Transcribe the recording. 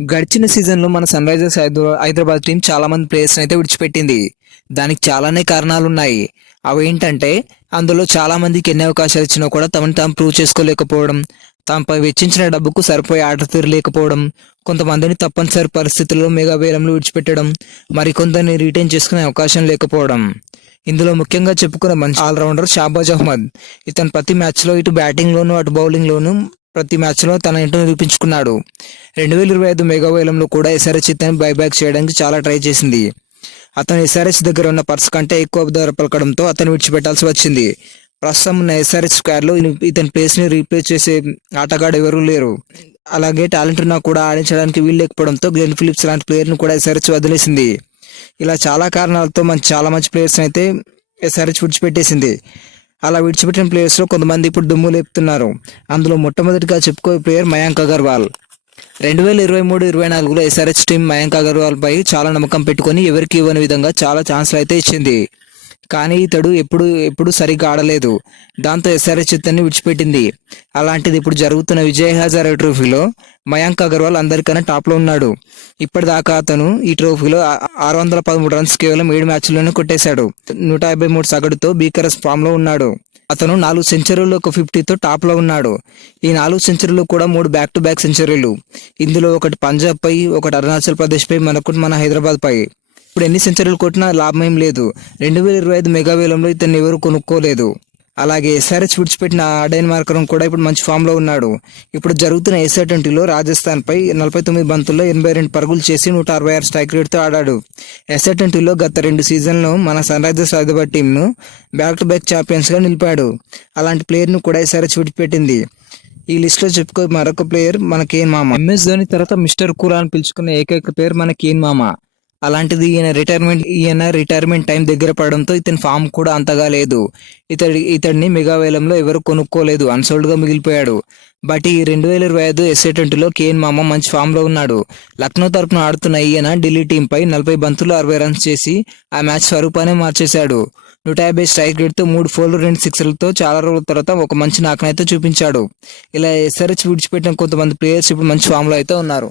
గడిచిన సీజన్‌లో మన సన్‌రైజర్స్ హైదరాబాద్ టీమ్ చాలా మంది ప్లేయర్స్‌ని అయితే విడిచిపెట్టింది. దానికి చాలానే కారణాలున్నాయి. అవేంటంటే అందులో చాలా మందికి ఎన్ని అవకాశాలు ఇచ్చినా కూడా తమను తాము ప్రూవ్ చేసుకోలేకపోవడం, తాంపై వెచ్చించిన డబ్బుకు సరిపోయే ఆట తీరు లేకపోవడం, కొంతమందిని తప్పనిసరి పరిస్థితుల్లో మెగా వేలంలో విడిచిపెట్టడం, మరికొందరిని రిటైన్ చేసుకునే అవకాశం లేకపోవడం. ఇందులో ముఖ్యంగా చెప్పుకునే మంచి ఆల్రౌండర్ షాబాజ్ అహ్మద్. ఇతను ప్రతి మ్యాచ్‌లో ఇటు బ్యాటింగ్‌లోనూ, అటు బౌలింగ్‌లోనూ ప్రతి మ్యాచ్‌లో తన ఏంటో నిరూపించుకున్నాడు. 2025 మెగా వేలంలో కూడా ఎస్ఆర్హెచ్ ఇతన్ని బైబ్యాక్ చేయడానికి చాలా ట్రై చేసింది. అతను ఎస్ఆర్హెచ్ దగ్గర ఉన్న పర్స్ కంటే ఎక్కువ ధర పలకడంతో అతను విడిచిపెట్టాల్సి వచ్చింది. ప్రస్తుతం ఉన్న ఎస్ఆర్హెచ్ స్క్వాడ్లో ఇతని ప్లేస్‌ని రీప్లేస్ చేసే ఆటగాడు ఎవరూ లేరు. అలాగే టాలెంట్ ఉన్నా కూడా ఆడించడానికి వీలు లేకపోవడంతో గ్లెన్ ఫిలిప్స్ లాంటి ప్లేయర్‌ని కూడా ఎస్ఆర్హెచ్ వదిలేసింది. ఇలా చాలా కారణాలతో చాలా మంచి ప్లేయర్స్‌ని అయితే ఎస్ఆర్హెచ్ విడిచిపెట్టేసింది. అలా విడిచిపెట్టిన ప్లేయర్స్‌లో కొంతమంది ఇప్పుడు దుమ్ము లేపుతున్నారు. అందులో మొట్టమొదటిగా చెప్పుకోయే ప్లేయర్ మయాంక్ అగర్వాల్. 2023-24లో ఎస్ఆర్హెచ్ టీం మయాంక్ అగర్వాల్ పై చాలా నమ్మకం పెట్టుకొని ఎవరికి ఇవ్వని విధంగా చాలా ఛాన్స్‌లు అయితే ఇచ్చింది. కానీ ఇతడు ఎప్పుడు సరిగ్గా ఆడలేదు. దాంతో ఎస్ఆర్హెచ్ ఇతన్ని విడిచిపెట్టింది. అలాంటిది ఇప్పుడు జరుగుతున్న విజయ్ హజారే ట్రోఫీలో మయాంక్ అగర్వాల్ అందరికన్నా టాప్‌లో ఉన్నాడు. ఇప్పటిదాకా అతను ఈ ట్రోఫీలో 613 రన్స్ కేవలం 7 మ్యాచ్ల్లోనే కొట్టేశాడు. 153 సగటుతో భీకర ఫామ్‌లో ఉన్నాడు. అతను 4 సెంచరీలు, ఒక 50తో టాప్‌లో ఉన్నాడు. ఈ 4 సెంచరీలు కూడా 3 బ్యాక్ టు బ్యాక్ సెంచరీలు. ఇందులో ఒకటి పంజాబ్ పై, ఒకటి అరుణాచల్ ప్రదేశ్ పై, మరొకటి మన హైదరాబాద్ పై. ఇప్పుడు ఎన్ని సెంచరీలు కొట్టినా లాభం ఏం లేదు. 2025 మెగా వేలంలో ఇతన్ని ఎవరు కొనుక్కోలేదు. అలాగే ఎస్ఆర్హెచ్ విడిచిపెట్టిన అడైన్ మార్కరం కూడా ఇప్పుడు మంచి ఫామ్‌లో ఉన్నాడు. ఇప్పుడు జరుగుతున్న ఎస్ఆర్-20లో రాజస్థాన్ పై 49 బంతుల్లో 82 పరుగులు చేసి 166 స్ట్రైక్ రేట్‌తో ఆడాడు. ఎస్ఆర్-20లో గత 2 సీజన్లలో మన సన్‌రైజర్స్ హైదరాబాద్ టీంను బ్యాక్ టు బ్యాక్ ఛాంపియన్స్‌గా నిలిపాడు. అలాంటి ప్లేయర్‌ను కూడా ఎస్ఆర్హెచ్ విడిచిపెట్టింది. ఈ లిస్టులో చెప్పుకో మరొక ప్లేయర్ మన కేన్ మామ. ఎంఎస్ ధోని తర్వాత మిస్టర్ కూల్ అని పిలుచుకునే ఏకైక ప్లేయర్ మన కేన్ మామ. అలాంటిది ఈయన రిటైర్మెంట్ టైం దగ్గర పడడంతో ఇతని ఫామ్ కూడా అంతగా లేదు. ఇతడిని మెగా వేలంలో ఎవరు కొనుక్కోలేదు. అన్సోల్డ్ గా మిగిలిపోయాడు. బట్ ఈ 2025 ఎస్ఏ-20లో కేన్ మామ మంచి ఫామ్ లో ఉన్నాడు. లక్నో తరపున ఆడుతున్న ఈయన ఢిల్లీ టీం పై 40 బంతుల్లో 60 రన్స్ చేసి ఆ మ్యాచ్ స్వరూపాన్ని మార్చేశాడు. 150 స్ట్రైక్ రేట్ తో 3 4లు 2 6లతో చాలా రోజుల తర్వాత ఒక మంచి నాకనైతే చూపించాడు. ఇలా ఎస్ఆర్హెచ్ విడిచిపెట్టిన కొంతమంది ప్లేయర్స్ ఇప్పుడు మంచి ఫామ్ లో అయితే ఉన్నారు.